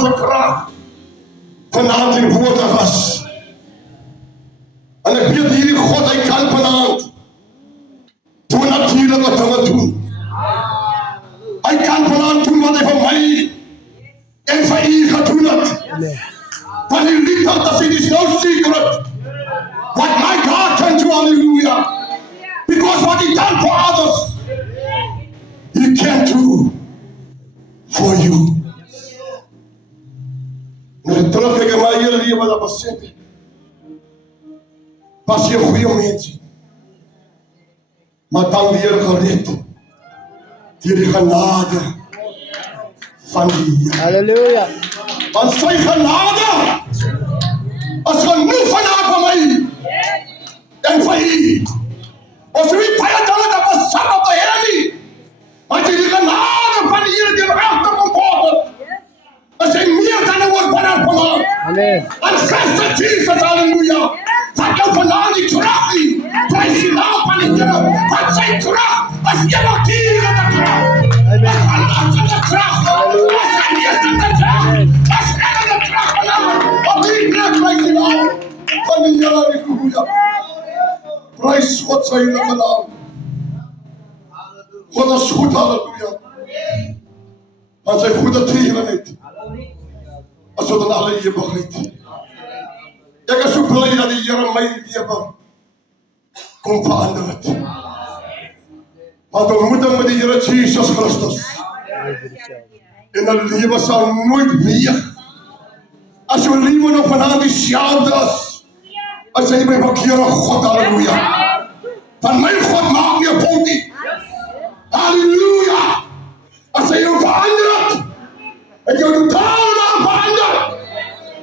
se krag vanaand in woorde was. En ek weet hierdie God, hy kan vanaand natuurlike dinge doen. Hy kan vanaand doen wat hy vir my en vir u gedoen het. Want die lied dat as it is no secret what my God can do, hallelujah. Because what he done for others, he can do for you. Nou terug ek in my hele lewe dat besef het, was jy 'n goeie mens, maar dan weer gered deur die genade van die Here. Halleluja. Want sy genade is genoeg vanaand vir my en vir u. Ons weet baie dinge dat ons sal op die Here nie, want die genade van die Here die regte komfort is hy meer dan 'n woord vanaand. Amen. En Christus Jesus, halleluja, van jou vanaand die krag nie, prys die naam van die Here, want sy krag is ewigdurende krag. Amen. Verlossende krag, is geneesende krag, is reddende krag vanaand, op die plek prys die naam van die Here, halleluja. Prys God sy heilige naam. God is goed, halleluja. Want sy goede tierenheid is tot in alle ewigheid. Ek is so bly dat die Here my lewe kom verander het. Want ontmoeting met die Here Jesus Christus en 'n lewe sal nooit weeg as jou lewe nog vanaand dieselfde is as hy by verkeerde God, halleluja. Van my God maak nie 'n fout nie. Halleluja. As hy jou verander het jou totaal verander.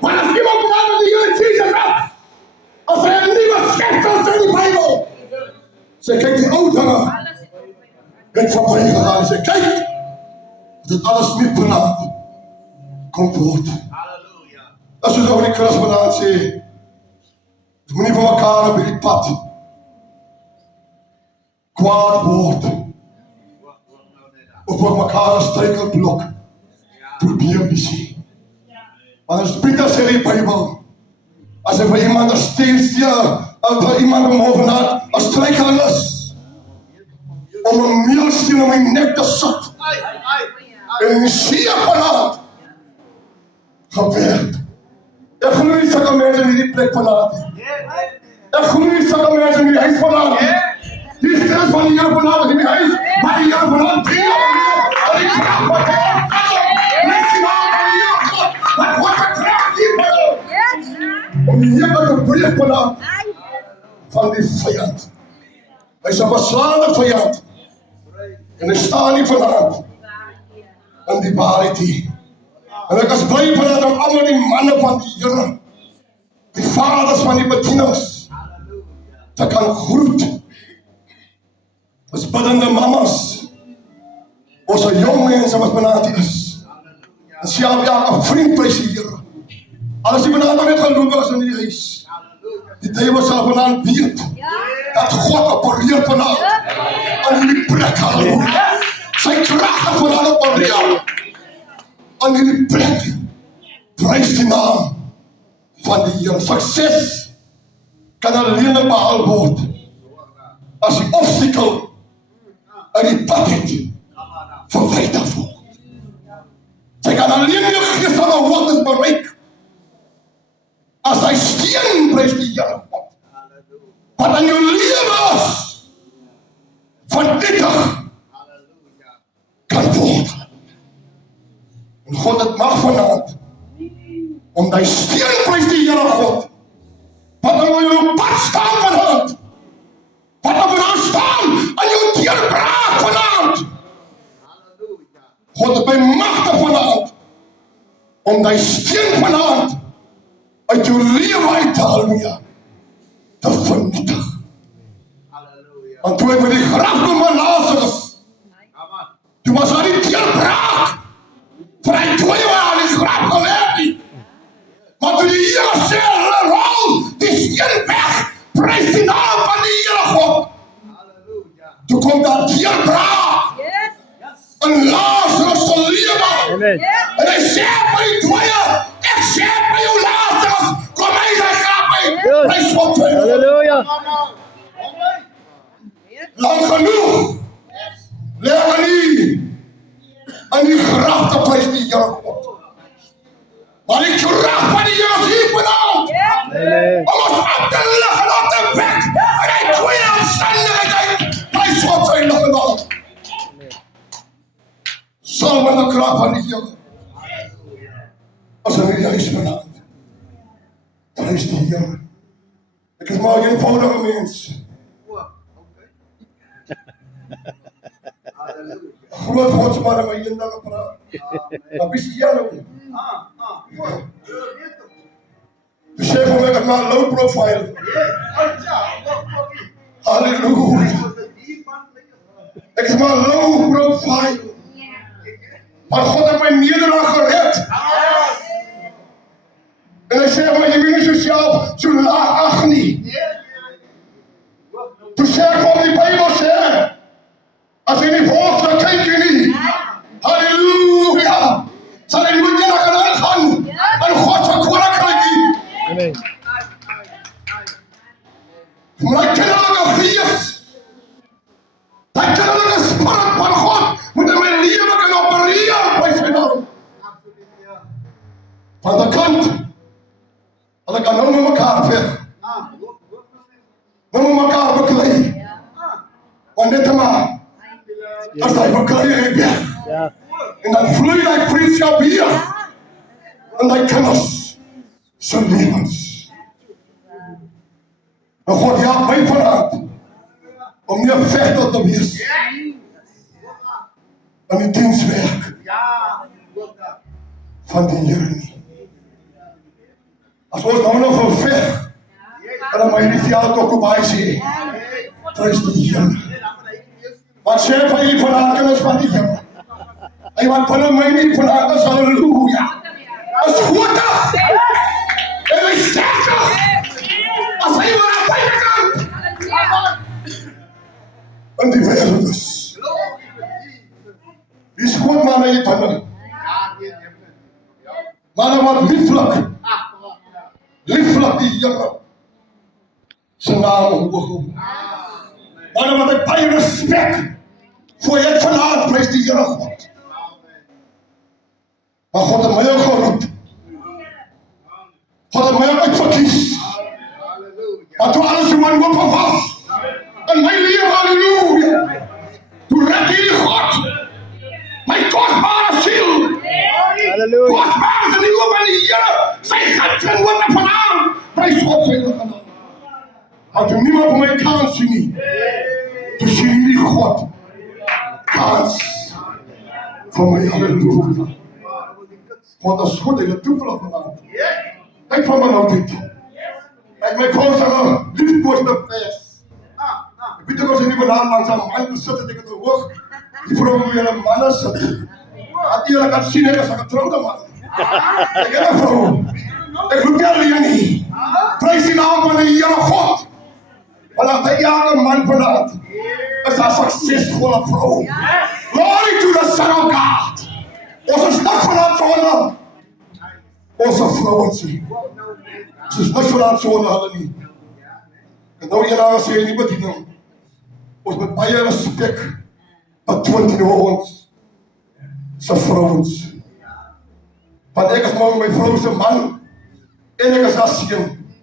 Maar as iemand verander die Here Jesus is, as hy 'n nuwe skepsel is in die Bybel, sê kyk die ou dinge het verby gegaan, sê kyk, dit alles nie vanaand kom voort. As ons ook die Christus vanaand sê, ons moet nie vir mekaar op die pad kwaad word of vir mekaar 'n struikelblok probeer missie. Want as Pieter sê in die Bybel, as hy vir iemand 'n steen steel, of vir iemand omhoog 'n struikeling is, om 'n meelsteen om my nek te sit, en die see vanaand gewerk. Ek glo nie sulke mense in hierdie plek vanaand nie. Ek glo nie sulke mense in die huis vanaand nie. Die stres van die Here vanaand in die huis, maar die Here vanaand drie en die krag wat hy maximaal van die Here God, wat wat het krag hier om die Here te breek vanaand van die vyand. Hy is 'n verslaande vyand en hy staan nie vanaand in die waarheid hier. En ek is bly vanaand om almal die manne van die Here, die vaders van die bedieners, te kan groet. Ons biddende mamas, ons jong mense wat vanaand hier is, en sê elke vriend prys die Here. Al is die vanaand nog net gelowig is in die huis, die duiwel sal vanaand weet, dat God opereer vanaand aan hierdie plek, halleluja. Sy krag vanaand opereer aan hierdie plek. Prys die naam van die Here. Sukses kan alleen behaal word as die obstakel in die pad het verwyder word. Sy kan alleen jou gees van 'n hoogtes bereik as hy steen, prys die Here God, wat in jou lewe is vernietig kan word. En God het mag vanaand om die steen, prys die Here God, wat in jou pad staan vanaand, wat op vanaand staan aan jou deurbraak vanaand. God het by magte vanaand om die steen vanaand uit jou lewe uit te haal, te vernietig. Want toe hy by die graf kom van Lazarus, toe was hy die deurbraak vir hy twee aan die graf geleef nie. Maar toe die Here sê, hulle rol die steen weg, prys die naam van die Here God. Toe kom daar deurbraak en Lazarus se lewe. En hy sê by die twee Maar die kracht van die Here is hier vanavond. Om ons op te lig en op te wek. En hy twee omstandigheid. Prys God sy lig en al. Salm in die kracht van die Here. As in die huis vanavond. Prys die Here. Ek is maar 'n eenvoudige mens. Groot godsman in my eendag gepraat. Maar wie is jy nou? Toe sê vir my, ek het maar low profile. Halleluja. Ek is maar low profile. Maar God het my nederig gered. En hy sê my, jy moet nie so laag ag nie. Toe sê ek vir die Bybel sê, as jy nie volg sal kyk jy nie. Halleluja. Sal jy moet jy na Kanaan gaan. En God sal koninkryk nie. Amen. Maar die kinderlijke gees, die kinderlijke spirit van God, moet in my lewe kan opereer by sy naam. Van die kant, hulle kan nou met mekaar veg. Nou met mekaar beklei. Want dit maar, as die beklei het weg. En dan vloei die vriendskap hier. En die kinders se lewens. En God help my vanavond om nie 'n vegter te wees in die dienswerk van die Here nie. As ons nou nog wil veg, dan moet jy die veld ook op hy sê, prys die Here. Wat sê van jy vanavond kinders van die Here? Hy wat van my nie vanavond is, halleluja. Is goedig en hy sterker as hy maar aan beide kant in die wereld is. Die is God manne jy tanden. Manne wat lieflik die Here sy naam hoog hou. Manne wat ek baie respek voor jy vanavond prys die Here God. Maar God het my ook geroep. God het my ook uitverkies. Maar toe alles in my open was, in my lewe, halleluja, toe red hierdie God, my kostbare siel, kostbare is in die oop van die Here, sy gans en oop vanavond, prys God sy genade. Maar toe niemand van my kans sien nie, toe sien hierdie God, kans van my, halleluja. God is goed, hy het toevallig vanavond. Kyk van my nou dit. Ek my vrou sê nou, liefkoosde vers. Ek weet ook as hy nie vanavond langs aan man besit het, ek het hoog, die vrou moet weer 'n manne sit. Dat eerlijk kan sien, ek is 'n getrouwde man. Ek het 'n vrou. Ek roep nie alleen nie. Prys die naam van die Here God. Want as hy elke man vanavond is 'n suksesvolle vrou. Glory to the Son of God. Ons is niks vanavond sonder ons vrouwens nie. Ons is niks vanavond sonder hulle nie. En nou jy sê in die bediening, ons moet baie respek betoon teenoor ons se vrouwens. Want ek is maar my vrou se man en ek is haar seun.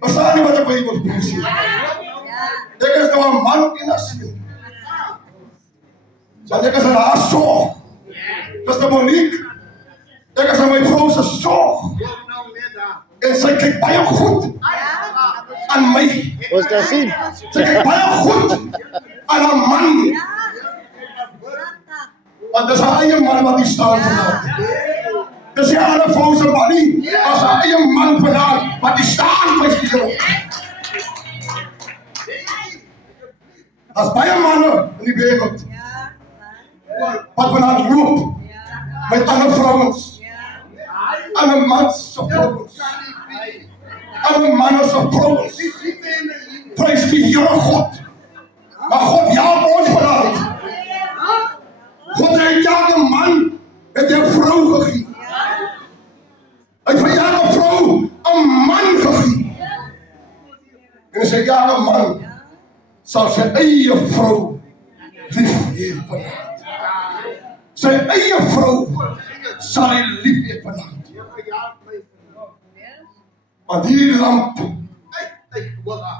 Verstaan nie wat ek by jy moet sê. Ek is nou 'n man en 'n seun. Want ek is in haar sorg. Dis die Monique. Ek is in my vrou se sorg. En sy kyk baie goed aan my. Ons kan sien. Sy kyk baie goed aan haar man. Want dis haar eie man wat die staan vanavond. Dis nie haar vrou se man nie. Dis haar eie man vanavond wat die staan by die Here. As baie manne in die wêreld wat vanavond loop met ander vrouwens, ander mans se vrouwens, ander manne se vrouwens, prys die Here God. Maar God help ons vanavond. God het elke man het 'n vrou gegee. Hy het vir elke vrou 'n man gegee. En sy elke man sal sy eie vrou lief hê vanavond. Sy eie vrou sal hy lief hê vanaand. Want hierdie lamp,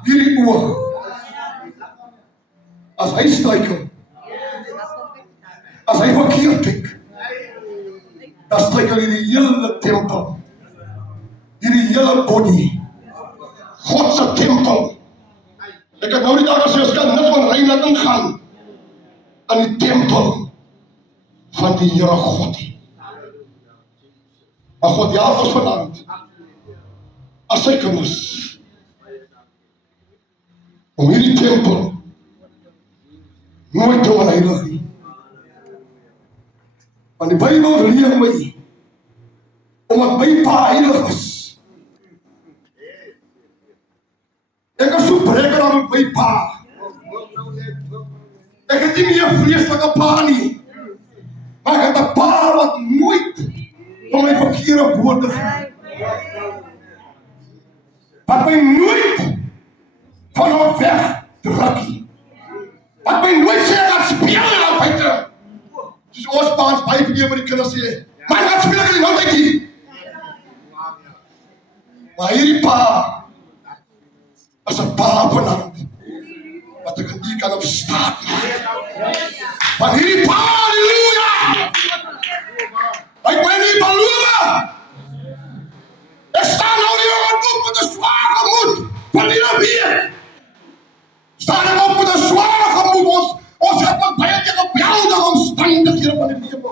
hierdie oog, as hy struikel, as hy verkeerd kyk, dan struikel hierdie hele tempel, hierdie hele body, God se tempel. Ek het nou die dag gesê, ons kan net van rein laat ingaan aan die tempel van die Here God. Maar God help ons vanaand, as sy kinders, om hierdie tempel nooit te onheilig nie. Want die Bybel leer my, omdat my pa heilig is. Ek is so breker aan my pa. Ek het nie meer 'n vreeslike pa nie, maar ek het 'n pa wat nooit van my verkeerde woorde gee. Wat my nooit van hom wegdruk nie. Wat my nooit sê, ek gaan speel daar buite. Soos ons paans baie keer met die kinders sê, maar ek gaan speel ek in die nou tyd hier. Maar hierdie pa, as 'n pa vanaand, wat ek nie kan opstaan. Want hierdie pa, halleluja! Ek ben nie beloof. Ek staan nou nie op met 'n swaar gemoed van die Here. Staan ek op met 'n swaar gemoed, ons het met baie keer gebelde omstandighede van die lewe.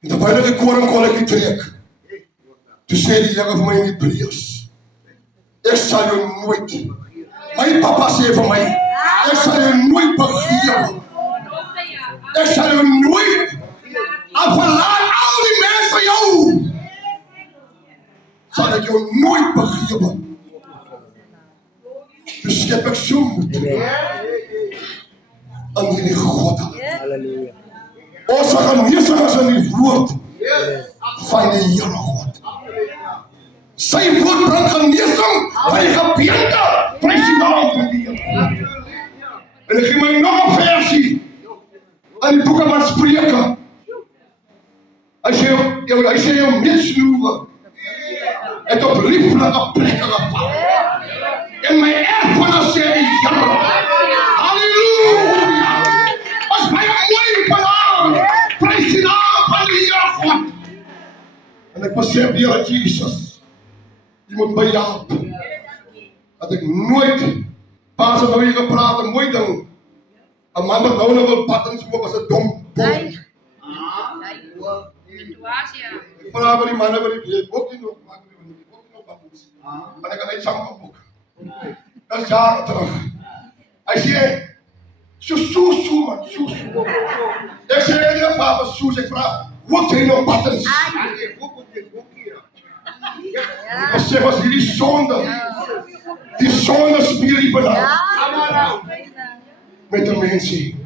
En terwyl ek die koringkolletjie trek, toe sê die Here vir my in Hebreërs, ek sal jou nooit, my papa sê vir my, ek sal jou nooit begeer. Ek sal jou nooit aflaat al die mense jou. Sal ek jou nooit begeer. Dus skep ek so moed aan hierdie God. Halleluja. Ons genesing is in die woord van die Here God. Sy woord bring genesing van die gebeente. Prys die naam van die Here. En ek gee my nog 'n versie in die boeke van Spreuke. Hy sê jou metsnoere het op lieflike plekke geval. En my erfenis sê die Here. Halleluja! As my mooi vanaand, prys die naam van die Here God. En ek besef, Here Jesus, jy moet my help, dat ek nooit, pas het nou hier gepraat, een mooi ding, 'n man wat nou wil pad en smook as 'n dom. Ek vraag vir die manne wat die ook nie nog maak, ook nie nog pad is. Want ek kan net saam ook. Dat is jaren terug. Hy sê, soe man, soe. Ek sê, nie papa soe, ek vraag, wat jy nog pad is? Ek sê, was hierdie sonde, die sonde speel die belang met die mensie.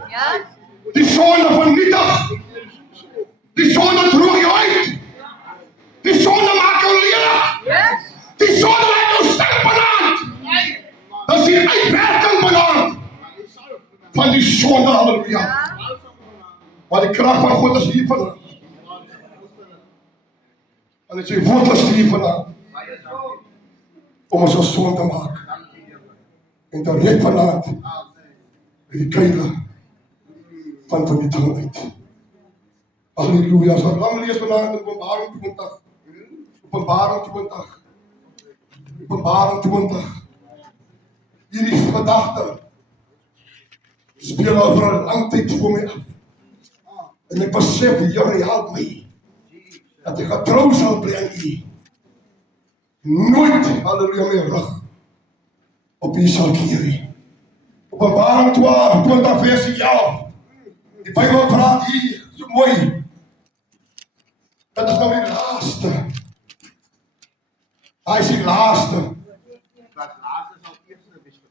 Die sonde vernietig, die sonde droog jou uit, die sonde maak jou lelijk, die sonde maak jou sterk benaamd. Dat is die uitwerking benaamd van die sonde, halleluja. Maar die kracht van God is hier vanaf. En het sy woord is hier vanaf. Om ons als zoon te maak. En te red vanaf. Met die keile van vernietiging uit. Halleluja. As wat lang lees vanaf in Openbaring 20. Openbaring 20. Openbaring 20. Hierdie gedagte speel al vir 'n lang tyd voor my af. En ek besef, Here help my, dat ek getrou sal bly aan U. Nooit, halleluja, my rug op U sal keer nie. Openbaring 12, 20 vers 11. Die Bybel praat hier so mooi. Dat is nou die laaste. Hy is die laaste.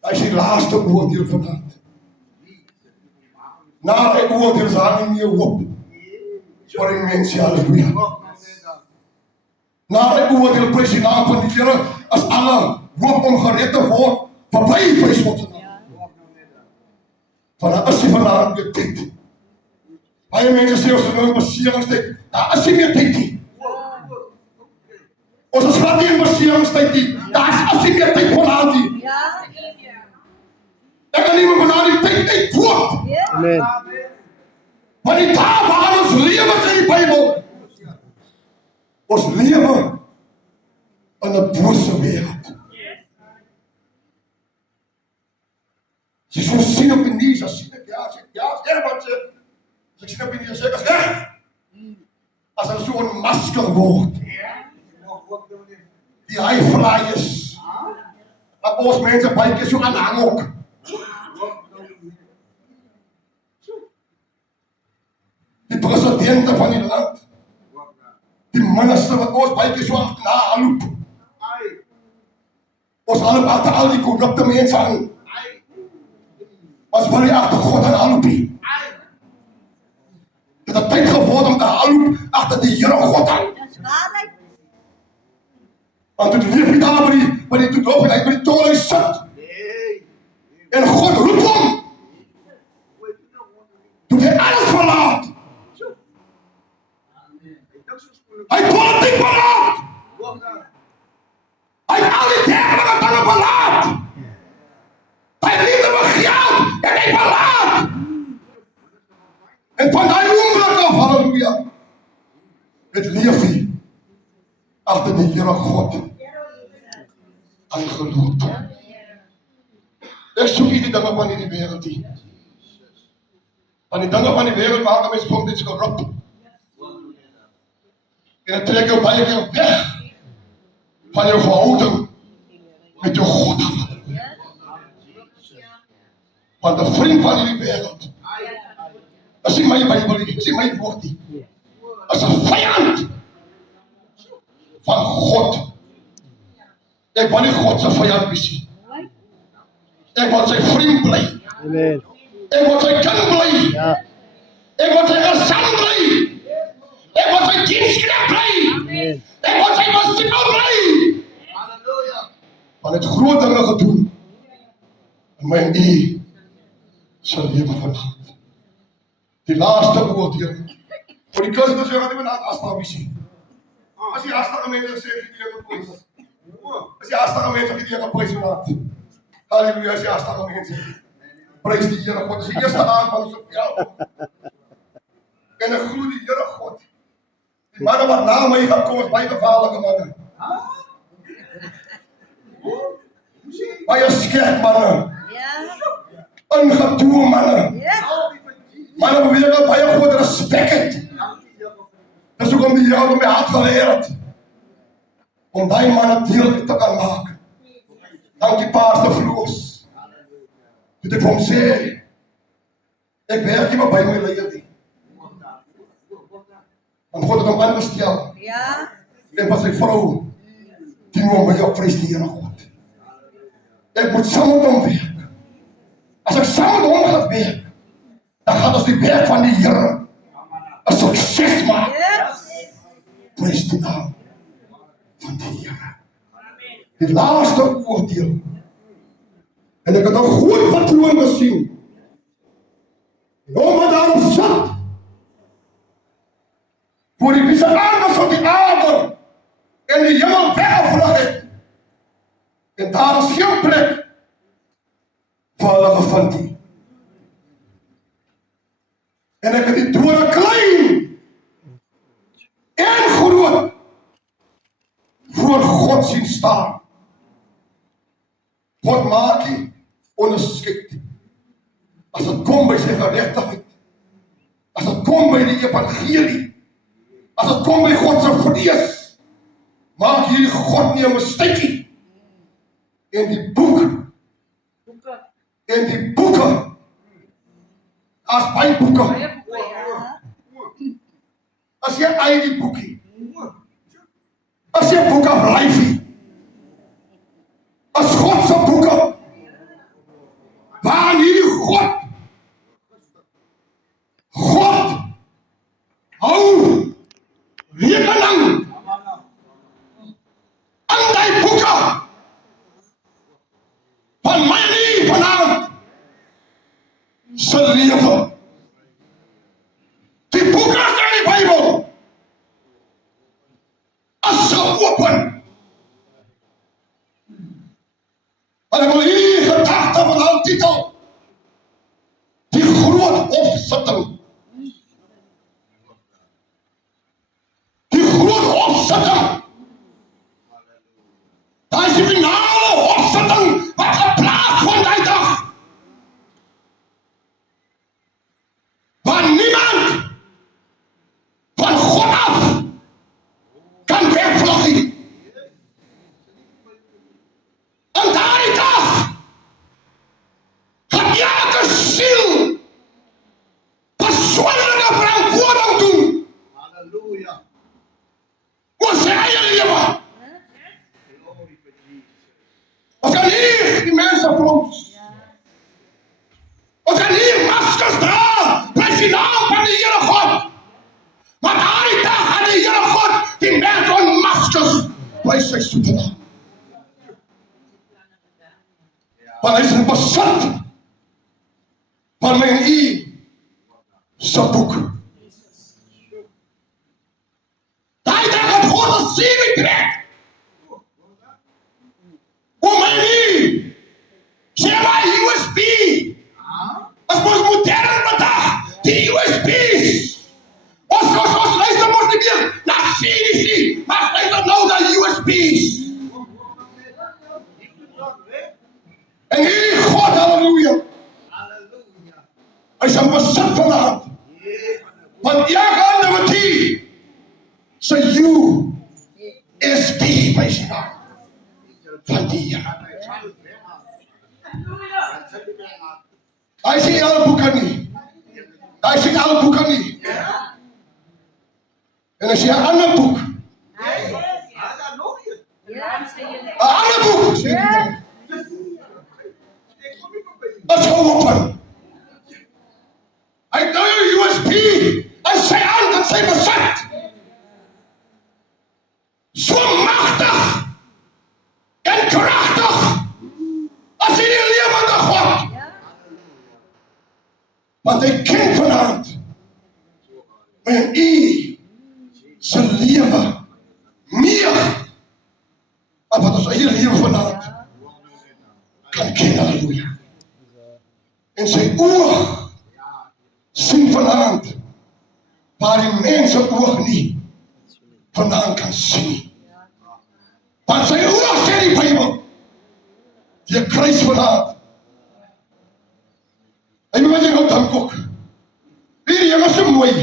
Hy is die laaste oordeel vanavond. Na hy oordeel is daar nie meer hoop vir die mensie, halleluja. Na hy oordeel prys die naam van die Here, as alle hoop om gered te word, verby prys God se naam. Want daar is die vanavond weer tyd Baie mense sê ons nou in beseringstyd. Daar is nie meer tyd nie. Ons is glad nie in beseringstyd nie. Daar is nie meer tyd vanaand nie. Ek kan nie meer vanaand die tyd net voort. Amen. Want die taal waar ons lewe is in die Bybel. Ons lewe in 'n bose wêreld. As jy so sien op die nuus, as sien ek, wat sê, as ek sien op die nuus, sê ek, as hulle so onmasker word, die highflyers, dat ons mense baie keer so aanhang ook. Die presidente van die land, die minister wat ons baie keer so achterna aanloop. Ons aanloop achter al die corrupte mense aan. Ons wil nie achter God aan aanloopie. Het het tyd geword om te aanloop achter die Here God aan. Want toe leef hy daar by die toedorp en hy by die toren sit. En God roep hom. Toe hy alles verlaat. Hy politiek verlaat. Hy het al die dergelijke dinge verlaat. Hy het liefde vir geld en hy verlaat. En van die oomblik af, halleluja, het leef hy achter die Here God aangeloop. Ek soek nie die dinge van die wêreld nie. Want die dinge van die wêreld maak 'n mens soms korrup. En het trek jou baie keer weg van jou verhouding met jou God. Want 'n vriend van die wêreld, as jy my Bybel nie, as jy my woord nie, as 'n vyand van God. Ek wil nie God se vyand wees nie. Ek wil sy vriend bly. Amen. Ek wil sy kind bly. Ja. Ek wil sy gesang bly. Ek wil sy diensknegt bly. Amen. Ek wil sy disipel bly. Want het groot dinge gedoen. En my en u sal lewe vanavond. Die laaste oordeel. Voor die Christus jy gaan nie meer Asta wees nie. As die Asta mense sê gee die Here prys. As die Asta mense gee die Here prys vanavond. Halleluja, as die Asta mense. Prys die Here God. Dis die eerste aand van ons verjaardag. En ek glo die Here God. Die manne wat na my gaan kom is baie gevaarlike manne. Baie skerp manne. Ingetoe manne. Manne wat weer baie groot respek het. Dis hoekom die Here my hart geleer het. Om daai manne deel te kan maak. Dankie Pastor Floos. Toe ek vir hom sê, ek werk nie meer by my leier nie. Want God het hom aangestel. En was sy vrou, die noem my op prys die Here God. Ek moet saam met hom werk. As ek saam met hom gaan werk, dan gaan ons die werk van die Here 'n sukses maak. Prys die naam van die Here. Die laaste oordeel. En ek het 'n groot patroon gesien. Omdat daarop sit, voor die wiese aardes op die aarde en die hemel weggevlug het. En daar is geen plek vir hulle gevind nie. En ek het die trone klein en groot voor God sien staan. God maak nie onderskeid. As het kom by sy geregtigheid, as het kom by die evangelie, as het kom by God se vrees, maak hierdie God nie 'n mistake nie. En die boeke, as baie boeke, as jy uit die boekie, as jy boek of life, as God se boeke, waar hierdie God hou rekening aan die boeke van my nie vanavond se lewe. titel. Die groot opsitting. Die groot opsitting. Daar is die finale opsitting wat geplaatst wordt die dag. Waar niemand van God af kan wegvluggen. En daardie dag gaat elke ziel persoonlijke verantwoording doen. Halleluja. Oor sy eie lewe. Ons kan hier die mense plons. Ons kan hier maskers dra, prys die naam van die Here God. Maar daardie dag gaan die Here God die mense onmaskers by sy soete naam. Want hy is in besit van my en u se boek. Daai dag het God 'n serie trek. Om my en u sê maar USB. As ons modern vandag, die USB's. Ons luister mos nie meer na CD's nie, maar luister nou na USB's. En hierdie God, halleluja, hy is in besit vanavond. Want elke individu sê USB by sy naam. Van die Here. Hy sê alle boeke nie. Hy sê alle boeke nie. En as jy 'n ander boek, 'n ander boek, sê die as jy open. Hy nou jou USB, hy sy hand en sy besit. So magtig en kragtig as hy die lewende God. Want hy ken vanavond en u se lewe meer as wat ons eie lewe vanavond kan ken, halleluja. En sy oog sien vanavond waar die mense oog nie vanavond kan sien. Want sy oog sê die Bybel, die kruis vanavond. En wat jy nou dink ook, weet jy was so mooi.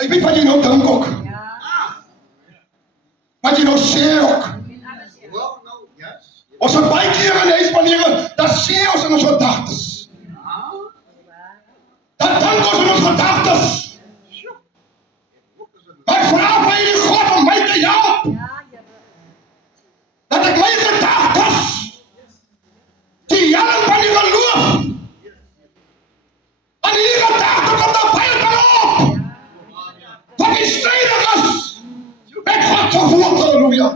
Ek weet wat jy nou dink ook. Wat jy nou sê ook. Ons het baie keer in huis wanneer dat sê ons in ons gedagtes. Dat dink ons in ons gedagtes. Maar vra by die God om my te help. Dat ek my gedagtes die helm van die geloof en die gedagte kom daar buitenop. Wat die strijdig is met God se woord, halleluja.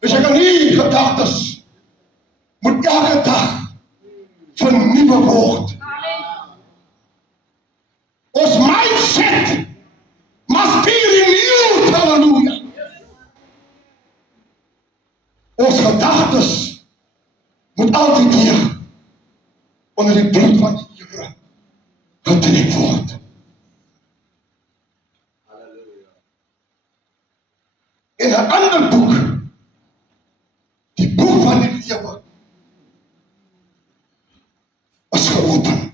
Dus ek kan nie gedagtes moet elke dag vernuwe word. Ons mindset must be renewed, halleluja. Ons gedagtes moet altyd weer onder die bloed van die Here getrek word. In 'n ander boek, die boek van die lewe, is geopen.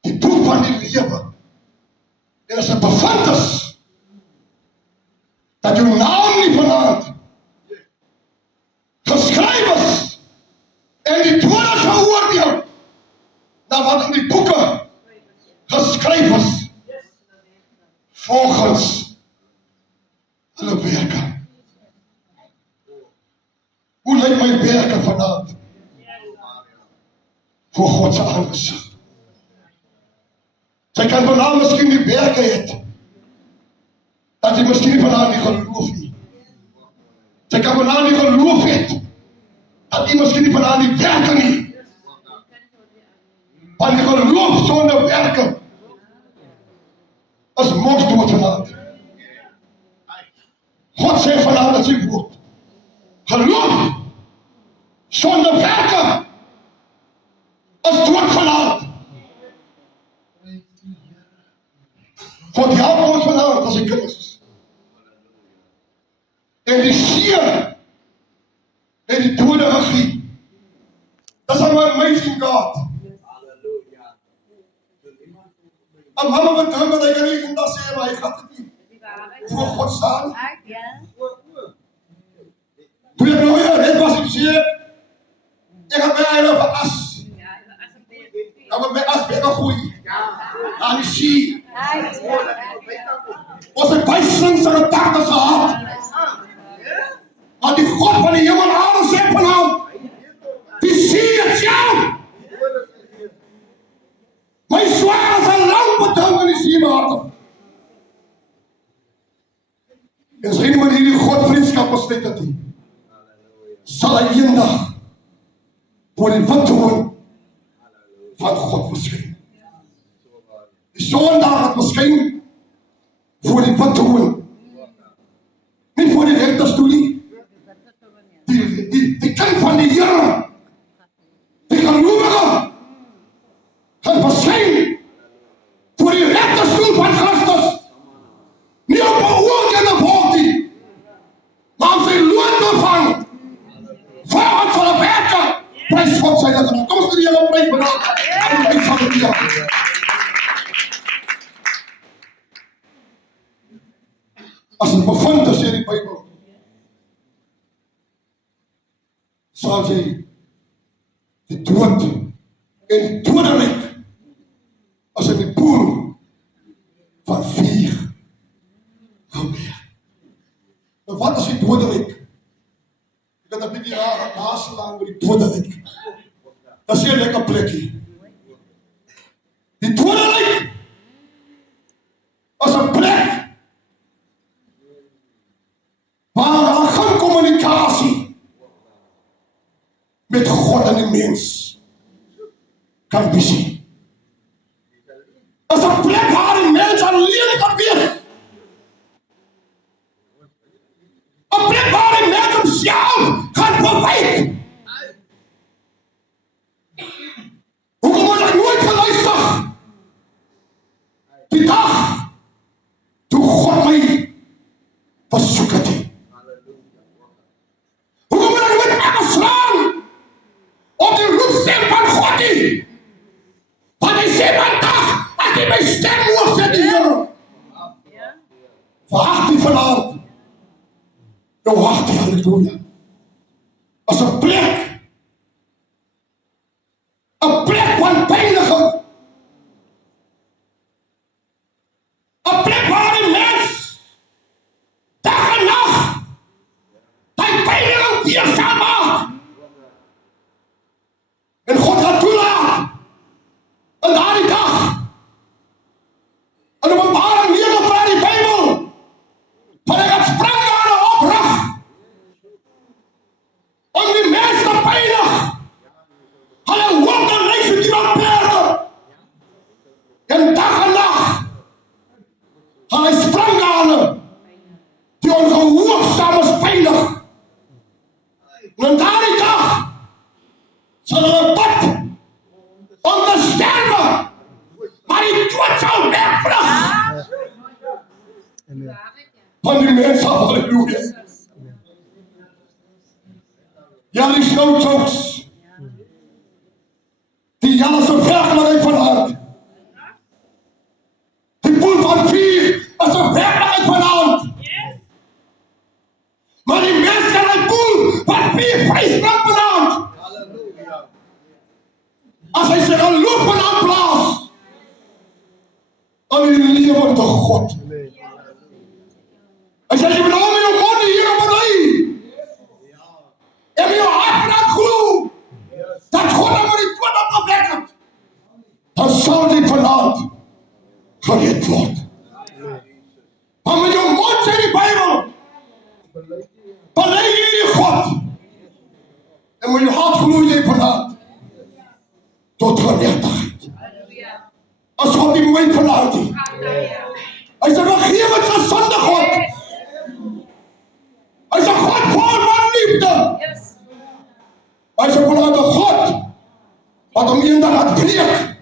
Die boek van die lewe, en as dit bevind is dat jou naam nie vanavond geskryf is en die dode sal oordeel na wat in die boeke geskryf is volgens hulle werke. Hoe lyk my werke vanavond voor God se aangesig? Sy kan vanavond miskien die werke het dat jy miskien nie vanavond nie geloof nie. Sy kan vanavond nie geloof het dat jy miskien nie vanavond nie werke nie. Want die geloof sonder werke is mos dood vanavond. God sê vanavond sy woord, tot die avond vanavond as sy kinders is. En die seer en die dode gegee. That's an amazing God. Een man wat drink wat hy kan nie vandag sê, maar hy gaat het nie. Voor God staan. Toen ek nou net was, ek sê, ek het my eie veras. Ek het my as beter goeie. Aan die see. Ons het duisend sy gedachten gehad. Maar die God van die hemel aarde sê vanavond, die see het jou. My zwaar is al lang bedrink in die seewater. En as iemand hierdie God vriendskap besluit het, sal hy eendag voor die wit troon van God verskyn. Die sondag het verskyn voor die wit troon. Nie voor die regterstoel nie. Die kind van die Here, die geloofige, gaan verskyn voor die regterstoel van Christus. Nie op 'n oorgene word nie, maar om sy loon te ontvang. Volgens hulle werke, prys God sy naam. Kom ons die Here prys vandag. As het bevind is in die Bybel, sal jy die dood en die doderyk as in die poel van vuur gebeur. Nou wat is die doderyk? Ek het 'n bietjie naslaan met die doderyk. Dat is 'n lekker plekkie. Die doderyk is 'n plek waar daar geen kommunikasie met God en die mens kan wees. As 'n plek waar die mens alleen kan wees. 'n plek waar die mens homself kan verwyk. Hoekom het ek nooit geluister? Die dag toe God my besoek het. Hoekom het ek nooit aangeslaan op die roepstem van God nie? Want hy sê vandag, as jy my stem hoor, sê die Here, verag die vanavond jou hart, halleluja. As 'n plek van pyniging, 'n plek waar die mens dag en nag die pyniging weerstand maak. En God gaan toelaat in daardie dag. In Openbaring 9 van die Bybel, van hy het springgane oprig om die mens te pynig. Hulle wonderryk met iemand perde. En dag en nag gaan hy springgane die ongehoorsaam pynig. En in daardie dag sal hulle bid om te sterwe, maar die dood sal wegvlug van die mens af, halleluja. Ja, die no jokes. Die Janse werkelijkheid van hand. Die poel van vuur is een werkelijkheid van hand. Maar die mens kan een poel van vuur vrijspraak van hand. Als hij zich een loop van hand plaatst aan die levende God. Hij zegt, je bent al met je mond hier op een en met je hart vanuit geloof dat God hem met die dood opgewekt heeft. Dan zal dit vanavond gered worden. Maar met je mond zegt die Bijbel, beleid je die God. En met je hart geloof je vanavond tot gerechtigheid. Als God die mooie vanavond. Hij zegt, vergeef het zijn zonde, God. Hij zegt, God vol van liefde. Hij zegt, vanuit de God wat hem eendag had breek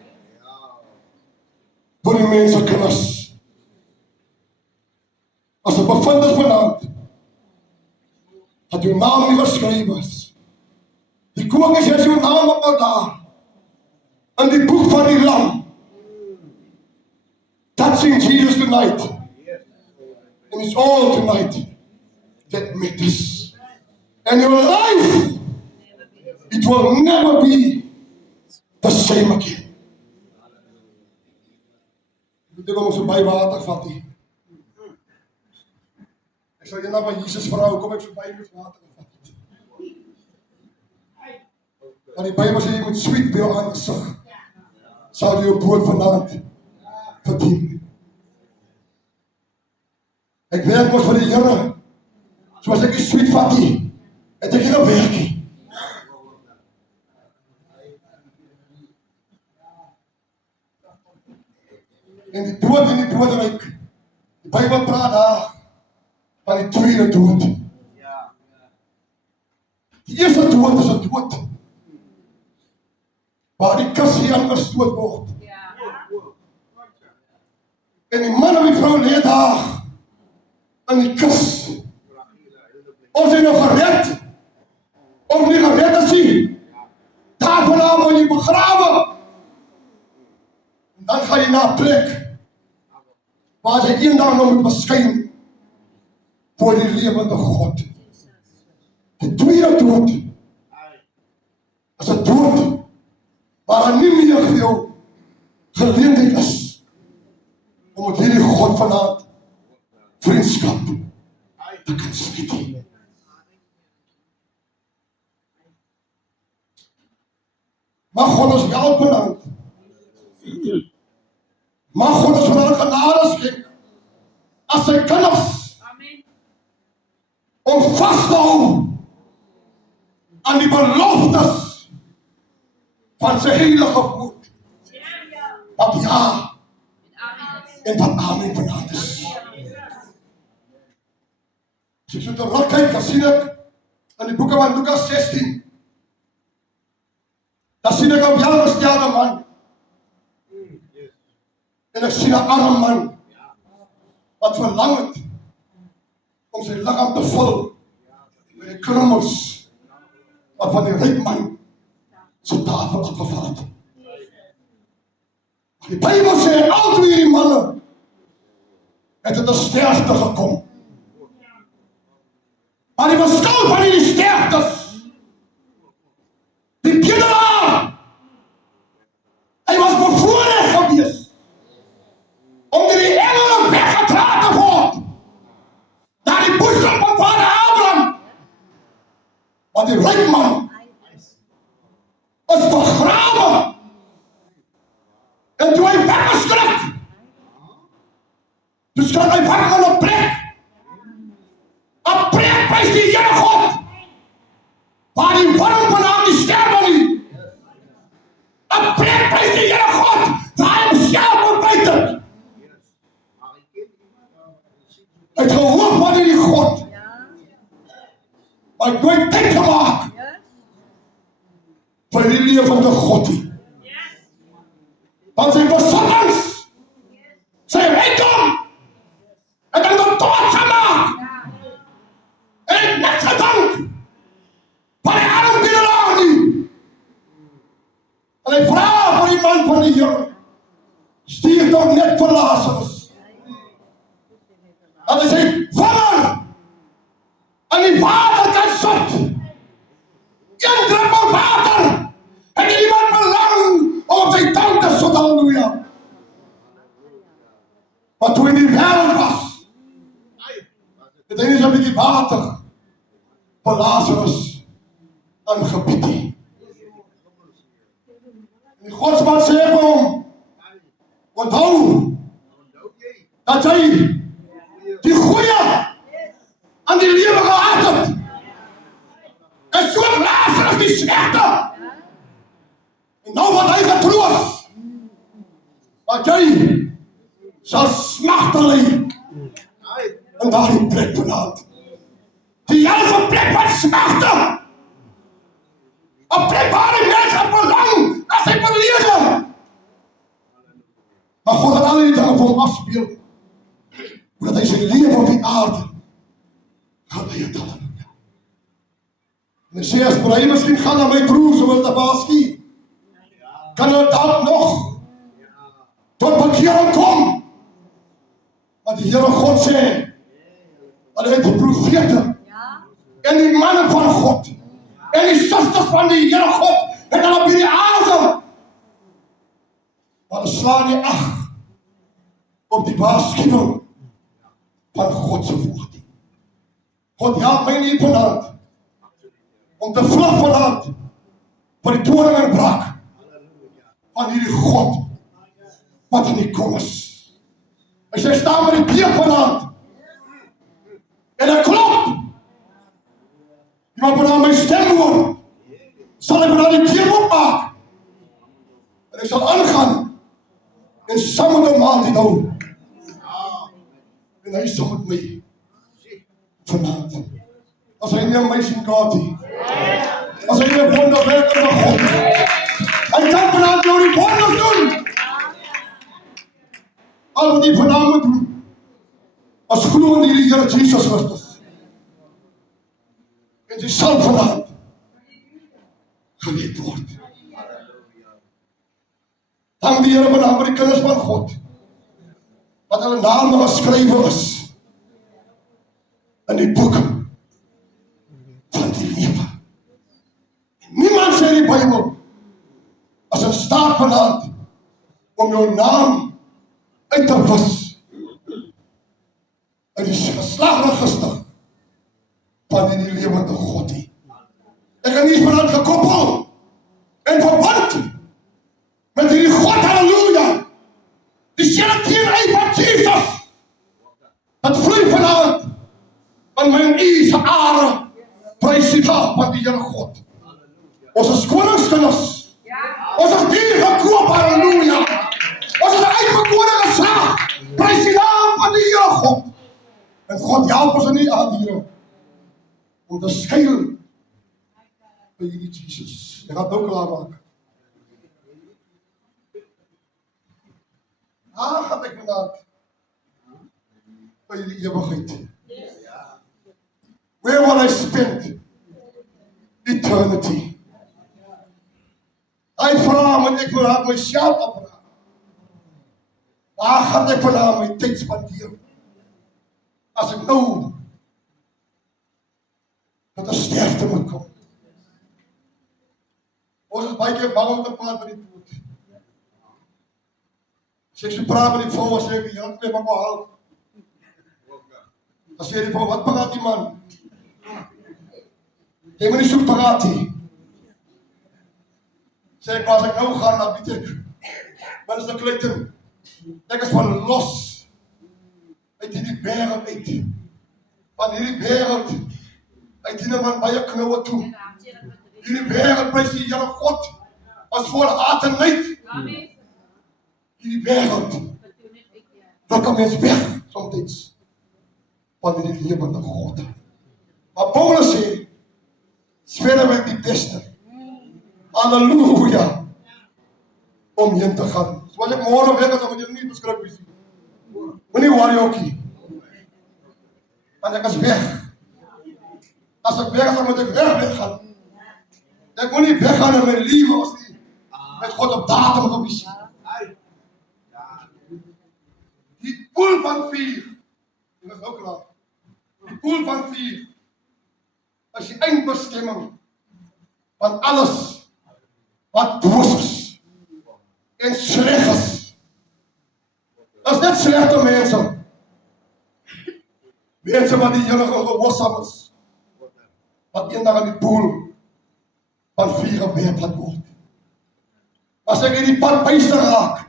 voor die mensenkinders As 'n bevind is vanaand dat jou naam nie geskryf is. Die koning sê as jou naam op daar in die boek van die Lam. Touching Jesus tonight. And it's all tonight that matters. And your life, it will never be the same again. Ek moet ons by water vat hier. Ek sal eendag by Jesus vra, hoekom ek so by met water vat. Want die Bybel sê jy moet sweet by jou aangesig. Sal jy jou brood vanaand verdien. Ek werk mos vir die Here. Soos ek die sweet vat hier, het ek hier werk hier. En die doodryk. Die Bybel praat daar van die tweede dood. Die eerste dood is 'n dood waar die kus hier aangestoot word. En die man en die vrou lê daar in die kus. Of jy nou gered, of nie gered is nie, daarvan word jy begrawe. En dan ga jy na 'n plek waar jy eendag nog moet verskyn voor die lewende God. Die tweede dood is 'n dood waar nie meer vir jou geleentheid is om met hierdie God vanaand vriendskap te kan sluit. Mag God ons help vanaand. Mag God ons vanaand genade skenk as sy kinders om vas te hou aan die beloftes van sy heilige woord. Wat ja en wat amen vanaand is. As ek so terug kyk, dan sien ek in die boeke van Lukas 16, dan sien ek 'n welgestelde man. En ek sien 'n arme man wat verlang het om sy liggaam te vul met die krummels wat van die ryk man sy tafel afgeval het. Die Bybel sê al twee hierdie manne het tot 'n sterfte gekom. Maar die verskil van hierdie sterftes, die bedelaar, hy was bevoorreg gewees om deur die engele weggedra te word na die boesem van vader Abraham. Want die ryk man is begrawe. En toe hy weggeskrik, toe skrik hy wakker in 'n plek by die Here God, waar die worm vanaand nie sterwe nie. 'n plek by die Here God, waar hy homself ontbyt het. Hy het gehoor van die God, maar hy het nooit tyd gemaak vir die lewende God nie. Want sy besittings, sy rykdom, het hom tot dood gemaak. En hy het niks gedank van die arme bedelaar nie. En hy vra vir die man van die Here, stuur toch net vir Lazarus. En hy sê, vader, en die water kan sit. Een druppel water, en iemand belang om op sy tand te sit, halleluja. Maar toe in die wêreld was, het hy nie so 'n bietjie water vir Lazarus aangebied het. En die godsman sê vir hom, onthou dat hy die goeie aan die lewe gehad het. En so Lazarus die slegte. En nou wat hy getroos, dat jy sal smagte ly in daardie plek vanaand. Die hele plek van smagte. 'n plek waar die mense verlang na sy verlede. Maar God het al die dinge vir hom afspeel. Omdat hy sy sy lewe op die aarde geleid. Halleluja. En hy sê, as hy miskien gaan na my broers om hulle te waarsku, kan hulle dalk nog tot bekering kom. Want die Here God sê, hulle het die profete en die manne van God en die susters van die Here God het hulle op hierdie aarde. Maar hulle slaan nie ag op die waarskuwing van God se woord. God help my nie vanaand om te vlug vanaand van die toring en braak van hierdie God wat in die kom is. As jy staan met die deur vanaand en ek klop, iemand moet aan my stem hoor, sal ek vanaand die deur opmaak en ek sal aangaan en saam met hom maaltyd hou. En hy sal met my vanaand. As hy nie my sien kaart nie. As hy nie wonderwerk in my God. Hy kan vanaand jou die wonders doen. Al wat jy vanaand moet doen, as glo in die Here Jesus Christus. En jy sal vanaand gered word. Dank die Here vanaand vir die kinders van God, wat hulle name geskrywe is in die boek van die lewe. Niemand sê in die Bybel as in staat vanaand om jou naam uit te wis uit die geslagregister van die lewende God nie. Ek het nie vanaand gekoppel en verband met hierdie God, halleluja, die selectieve van Jesus, dat vloei vanaand van my en u se are, prys die naam van die Here God. Ons is koningskinders, ons is dier gekoop, halleluja, ons is 'n uitverkore geslag, prys die naam van die Here God. En God help ons in die aarde om te skuil by hierdie Jesus. Ek gaan nou klaar maak. Gaan ek vanaand by die ewigheid. Where will I spend eternity? Hy vra, moet ek vanaand myself afvra. Waar gaan ek vanaand my tyd spandeer? As ek nou met 'n sterfte moet kom. Ons is baie keer bang om te praat met die dood. As ek so praat met die vrou, sê ek, ja, ek mag haal. As jy die vrou, wat praat die man? Jy moet nie so praat nie. Sê ek, as ek nou gaan, dan weet ek, wat is die kluiting? Ek is van los uit hierdie wêreld uit. Van hierdie wêreld uit hierdie man baie knoue toe. Hierdie wêreld prys die Here God as vol haat en nait. Amen. Hierdie wêreld wat kan mens weg soms van hierdie lewende God. Maar Paulus sê, sfere met die beste. Halleluja. Om heen te gaan. So as ek môre weg is, dan moet jy nie beskrik wees nie. Moenie worry ookie. Want ek is weg. As ek weg is, dan moet ek weggaan. Ek moet nie weggaan in my lewe as nie met God op datum gewees. Die poel van vuur, dit is ook klaar. Die poel van vuur is die eindbestemming van alles wat boos is en sleg is. Is net slegte mense. Mense wat die Here gehoorsaam is. Wat eendag aan die poel van vuur gewerp gaan word. As ek hierdie pad byster raak,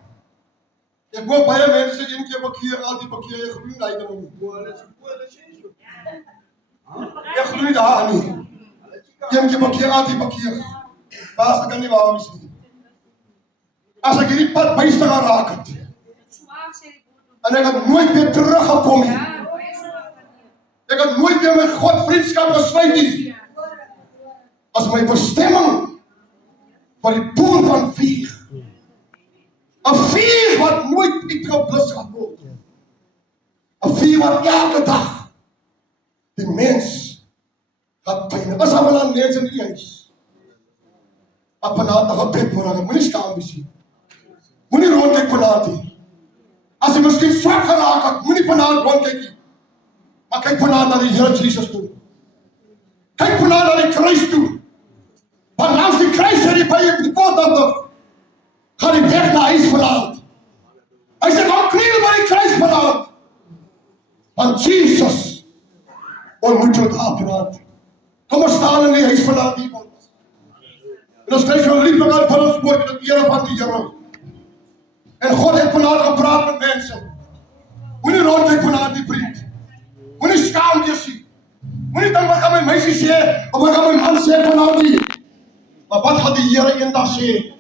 ek hoor baie mense een keer bekeer, altyd bekeer, jy glo nie daai ding nie. Jy glo nie daar nie. Een keer bekeer, altyd bekeer. Baas, ek kan nie waar wees nie. As ek hierdie pad byster raak het, en ek het nooit weer teruggekom nie. Ek het nooit weer met God vriendskap gesluit nie. As my bestemming van die poel van vuur. 'n vuur wat nooit uitgeblus gaan word. 'n vuur wat elke dag die mens gaat pyn. As daar wel mense in die huis. Wat vanaand nog 'n bed môre, moenie skaam wees nie. Moenie rondkyk vanaand nie. As jy miskien swak geraak het, moenie vanaand rondkyk nie. Maar kyk vanaand na die Here Jesus toe. Kyk vanaand na die kruis toe. Want langs die kruis het hy by jou die pot op. Gaan die weg na huis vanaand. Hy sê, kom kniel by die kruis vanaand. Want Jesus ontmoet jou daar vanaand. Kom ons staan in die huis vanaand hier. En ons kry so lief aan van ons woord in die Here van die Here. En God het vanaand gepraat met mense. Moenie rondkyk vanaand die vriend. Moenie skaam wees nie. Moenie dink wat gaan my meisie sê of wat gaan my man sê vanaand nie. Maar wat gaan die Here eendag sê?